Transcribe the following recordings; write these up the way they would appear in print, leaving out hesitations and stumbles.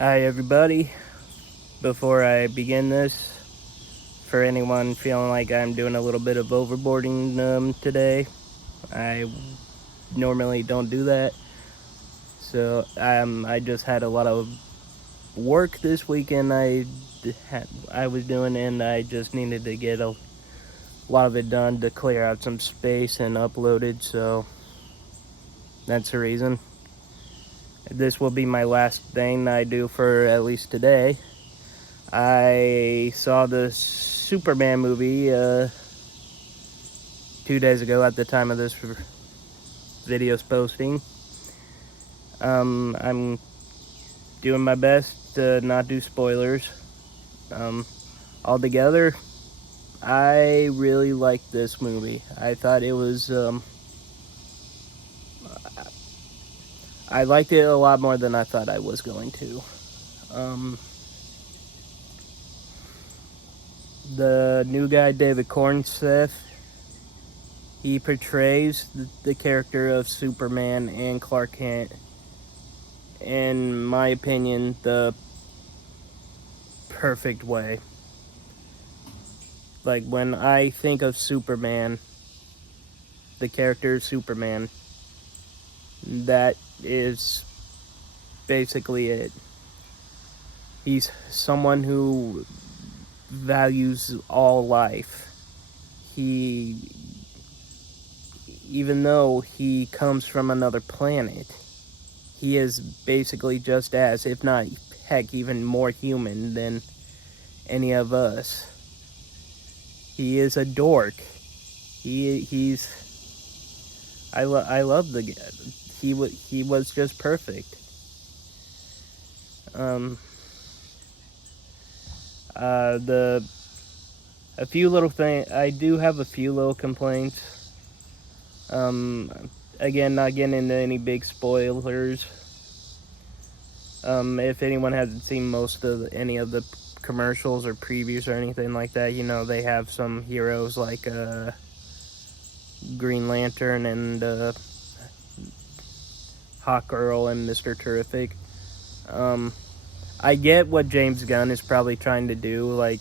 Hi, everybody. Before I begin this, for anyone feeling like I'm doing a little bit of overboarding today, I normally don't do that. So I just had a lot of work this weekend. I was doing, and I just needed to get a lot of it done to clear out some space and uploaded. So that's the reason. This will be my last thing I do for at least today. I saw the Superman movie 2 days ago at the time of this video's posting. I'm doing my best to not do spoilers. Um, Altogether, I really liked this movie. I thought it was, I liked it a lot more than I thought I was going to. Um, the new guy, David Cornseth, he portrays the character of Superman and Clark Kent, in my opinion, the perfect way. Like, when I think of Superman, the character Superman, that is basically it. He's someone who values all life. He, even though he comes from another planet, he is basically just as, if not, heck, even more human than any of us. He is a dork. He's I love the guy. He was just perfect. Um, the a few little things. I do have a few little complaints. Um, Again, not getting into any big spoilers. If anyone hasn't seen most of any of the commercials or previews or anything like that, you know they have some heroes like Green Lantern and Hawkgirl and Mr. Terrific. Um, I get what James Gunn is probably trying to do. Like,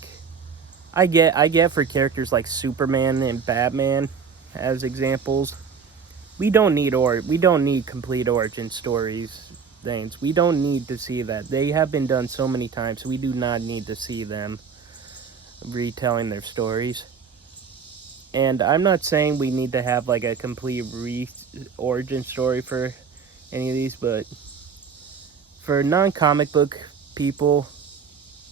I get for characters like Superman and Batman as examples. We don't need complete origin stories things. We don't need to see that. They have been done so many times. We do not need to see them retelling their stories. And I'm not saying we need to have like a complete origin story for any of these, but for non-comic book people,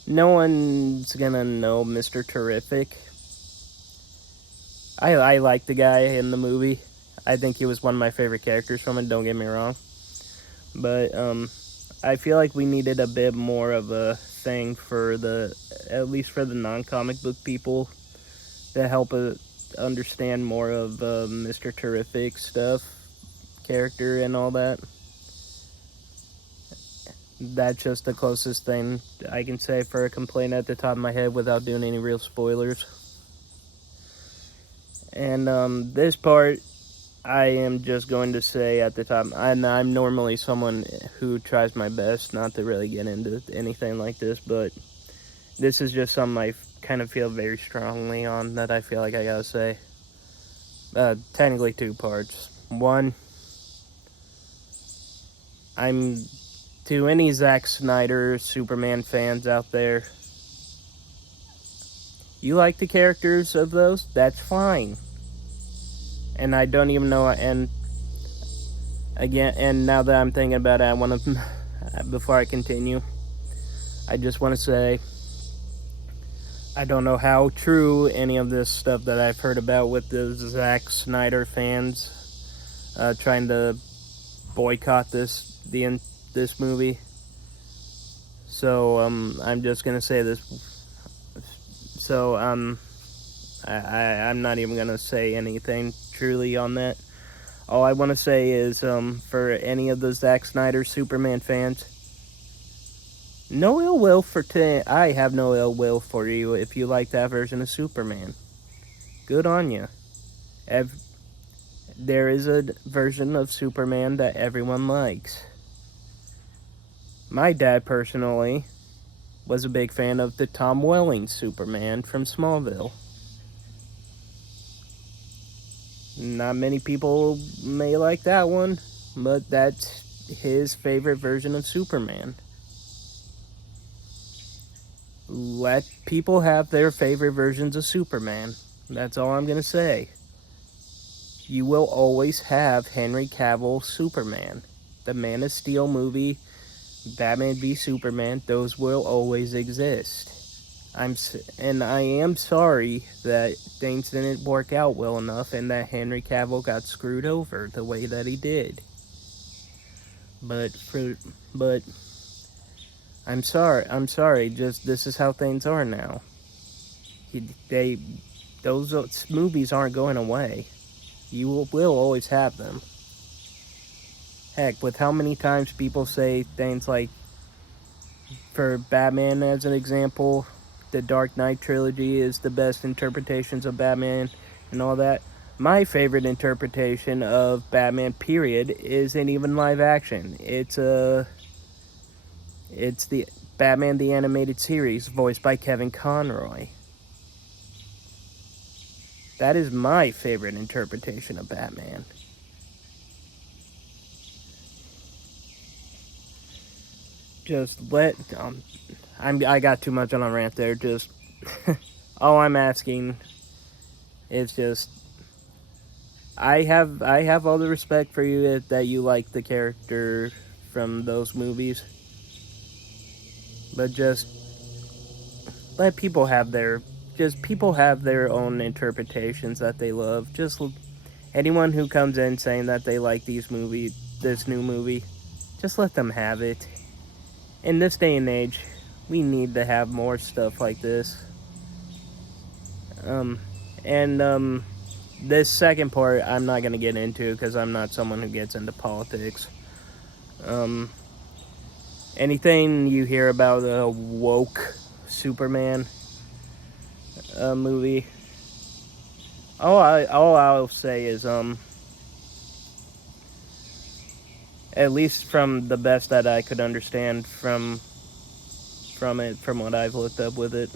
no one's gonna know Mr. Terrific. I like the guy in the movie. I think he was one of my favorite characters from it, don't get me wrong. But I feel like we needed a bit more of a thing for at least for the non-comic book people, to help understand more of Mr. Terrific stuff, character and all that. That's just the closest thing I can say for a complaint at the top of my head without doing any real spoilers. And this part, I am just going to say at the top, I'm normally someone who tries my best not to really get into anything like this, but this is just something I kind of feel very strongly on that I feel like I gotta say. Technically two parts. One, I'm to any Zack Snyder Superman fans out there, you like the characters of those, that's fine. And I don't even know, and again, and now that I'm thinking about it, I want to, before I continue, I just want to say, I don't know how true any of this stuff that I've heard about with the Zack Snyder fans trying to boycott this movie. So I'm just gonna say this. So I'm not even gonna say anything truly on that. All I want to say is for any of the Zack Snyder Superman fans, no ill will I have no ill will for you if you like that version of Superman. Good on you. There is a version of Superman that everyone likes. My dad personally was a big fan of the Tom Welling Superman from Smallville. Not many people may like that one, but that's his favorite version of Superman. Let people have their favorite versions of Superman. That's all I'm going to say. You will always have Henry Cavill Superman. The Man of Steel movie, Batman v Superman, those will always exist. I am sorry that things didn't work out well enough and that Henry Cavill got screwed over the way that he did. But I'm sorry. I'm sorry. Just this is how things are now. They those movies aren't going away. You will always have them. Heck, with how many times people say things like, for Batman as an example, the Dark Knight trilogy is the best interpretations of Batman and all that. My favorite interpretation of Batman, period, isn't even live action. It's the Batman the Animated Series, voiced by Kevin Conroy. That is my favorite interpretation of Batman. Just let I got too much on a rant there. Just all I'm asking is just I have all the respect for you that you like the character from those movies, but just let people have their own interpretations that they love. Just anyone who comes in saying that they like this new movie, just let them have it. In this day and age, we need to have more stuff like this. And this second part I'm not gonna get into because I'm not someone who gets into politics. Anything you hear about a woke Superman movie, all I'll say is at least from the best that I could understand from what I've looked up with it.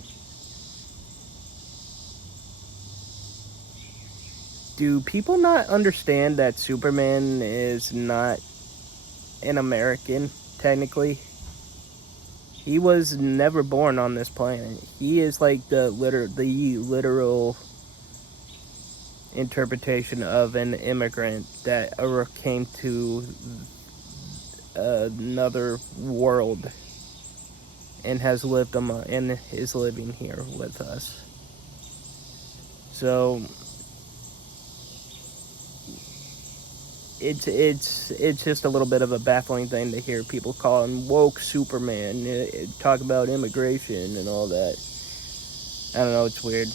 Do people not understand that Superman is not an American, technically? He was never born on this planet. He is like the literal interpretation of an immigrant that came to another world and has lived and is living here with us. So it's just a little bit of a baffling thing to hear people call him woke Superman, talk about immigration and all that. I don't know, it's weird.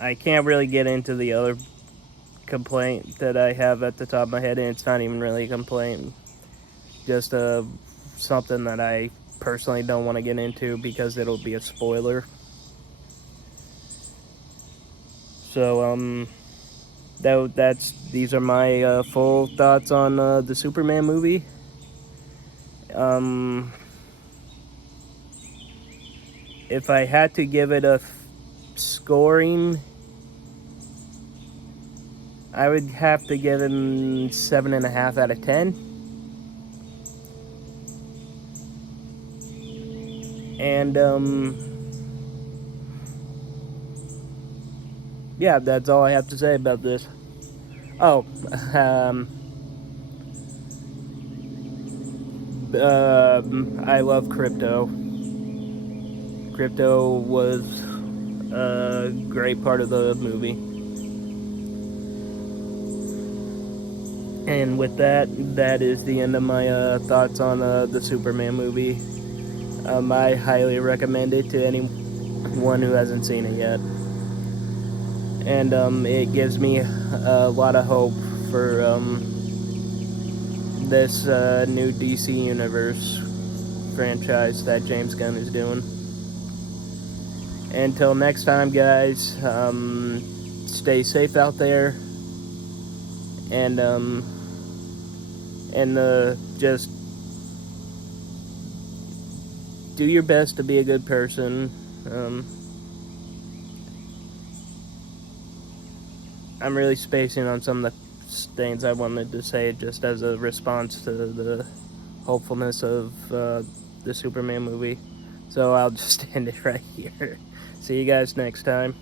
I can't really get into the other complaint that I have at the top of my head, and it's not even really a complaint. Just something that I personally don't want to get into because it'll be a spoiler. So these are my full thoughts on the Superman movie. If I had to give it a scoring, I would have to give it 7.5 out of 10. And yeah, that's all I have to say about this. Oh, I love Krypto. Krypto was a great part of the movie. And with that is the end of my thoughts on the Superman movie. I highly recommend it to anyone who hasn't seen it yet. And it gives me a lot of hope for this new DC Universe franchise that James Gunn is doing. Until next time, guys, stay safe out there. and just do your best to be a good person. I'm really spacing on some of the things I wanted to say just as a response to the hopefulness of the Superman movie. So I'll just end it right here. See you guys next time.